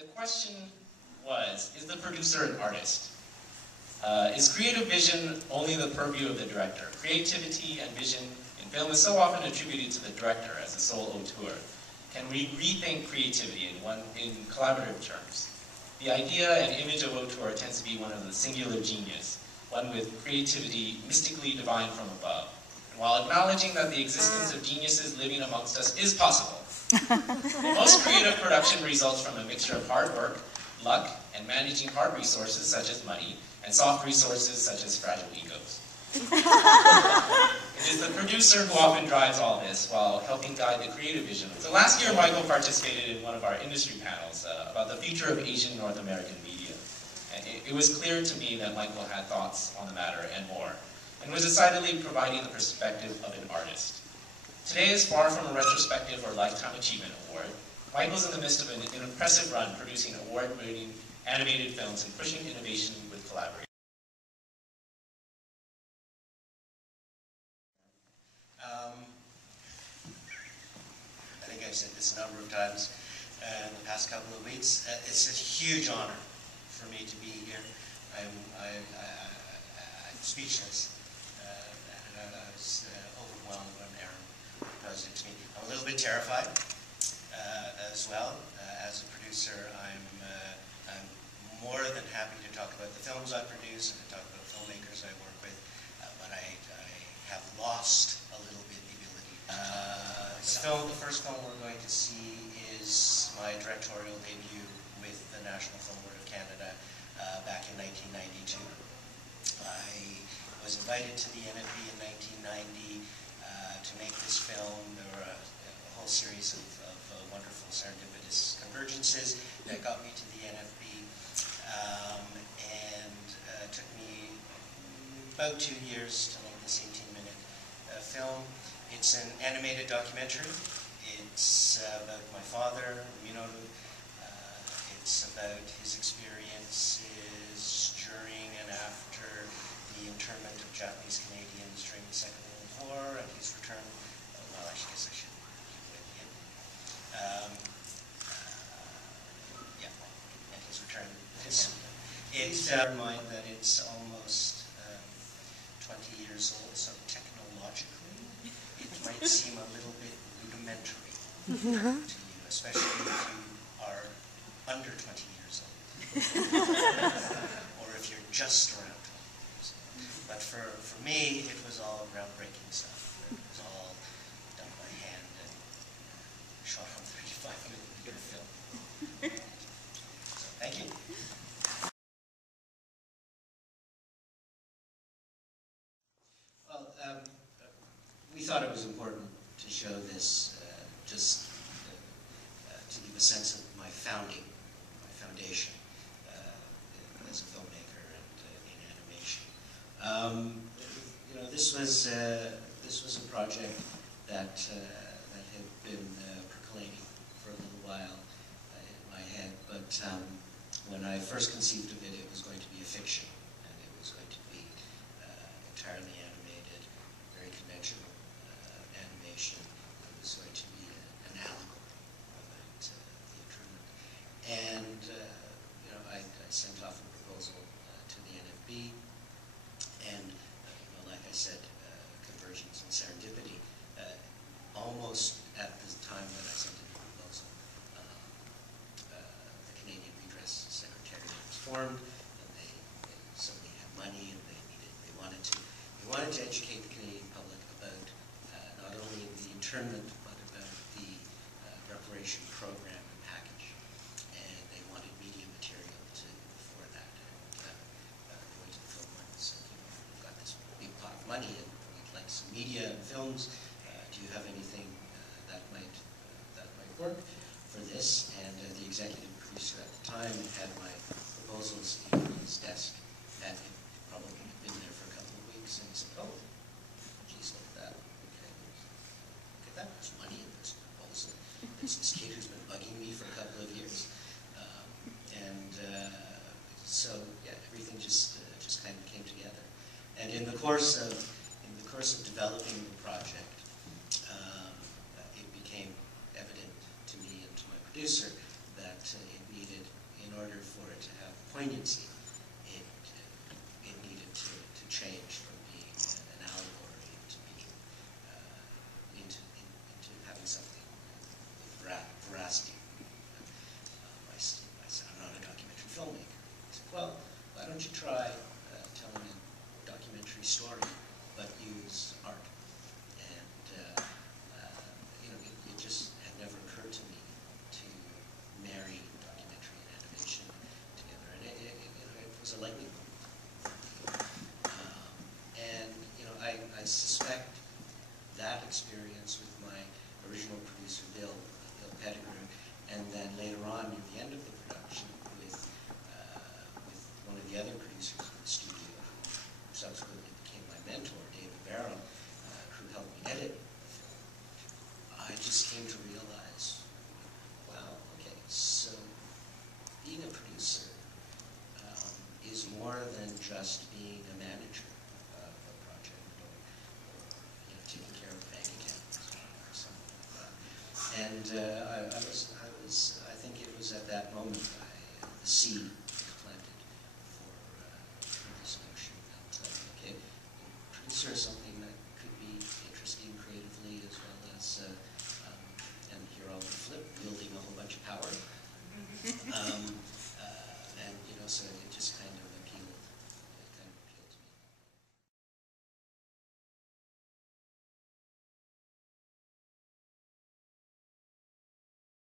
The question was, is the producer an artist? Is creative vision only the purview of the director? Creativity and vision in film is so often attributed to the director as the sole auteur. Can we rethink creativity in collaborative terms? The idea and image of auteur tends to be one of the singular genius, one with creativity mystically divine from above. And while acknowledging that the existence of geniuses living amongst us is possible, most creative production results from a mixture of hard work, luck, and managing hard resources such as money, and soft resources such as fragile egos. It is the producer who often drives all this while helping guide the creative vision. So last year, Michael participated in one of our industry panels about the future of Asian North American media. And it was clear to me that Michael had thoughts on the matter and more, and was decidedly providing the perspective of an artist. Today is far from a retrospective or lifetime achievement award. Michael's in the midst of an impressive run producing award-winning animated films and pushing innovation with collaboration. I think I've said this a number of times in the past couple of weeks. It's a huge honor for me to be here. I'm speechless. I was overwhelmed when Aaron proposed it to me. I'm a little bit terrified as well. As a producer, I'm more than happy to talk about the films I produce and to talk about filmmakers I work with, but I have lost a little bit the ability. The first film we're going to see is my directorial debut with the National Film Board of Canada back in 1992. I was invited to the NFB in 1990 to make this film. There were a whole series of wonderful serendipitous convergences that got me to the NFB, and it took me about 2 years to make this 18-minute film. It's an animated documentary. It's about my father, Minoru. It's about his experiences during and after the internment of Japanese Canadians during the Second World War and his return. Well, I guess I should give it in. And his return to Canada. Please bear in mind that it's almost 20 years old, so technologically it might seem a little bit rudimentary to you, especially if you are under 20 years old, or if you're just around 20 years old. But for me, it was all groundbreaking stuff. It was all done by hand and shot on 35mm film. So, thank you. Well, we thought it was important to show this just to give a sense of my foundation as a filmmaker and in animation. You know, this was a project that had been percolating for a little while in my head, but when I first conceived of it, it was going to be a fiction, and it was going to be entirely animated, very conventional animation. It was going to be an allegory about the internment. And you know, I sent off a proposal to the NFB, and well, like I said, convergence and serendipity. Almost at the time that I sent in the proposal, the Canadian Redress Secretariat was formed, and they suddenly had money, and they wanted to educate the Canadian public about not only the internment, but about the reparation program and package. And they wanted media material for that. And they went to the film board and said, you know, we've got this big pot of money, and we'd like some media and films. Do you have anything that might work for this? And the executive producer at the time had my proposals in his desk, and it probably had been there for a couple of weeks, and he said, oh, geez, look at that. Okay, look at that, there's money in this proposal. There's this kid who's been bugging me for a couple of years. So yeah, everything just kind of came together. And in the course of developing the project, it became evident to me and to my producer that it needed in order for it to have poignancy, it needed to change from being an allegory into being into having something with veracity. I'm not a documentary filmmaker. I said, well, why don't you try telling a documentary story, but use art? And it just had never occurred to me to marry documentary and animation together, and it was a lightning bolt. I suspect that experience with my original producer, Bill Pettigrew, and then later on, near the end of the production, with one of the other producers in the studio, who subsequently became my mentor, David Barrow, who helped me edit the film, I just came to realize, wow, okay, so being a producer is more than just being a manager of a project or taking care of bank accounts or something like that. And I think it was at that moment the seed was planted for this notion that, okay, producer is something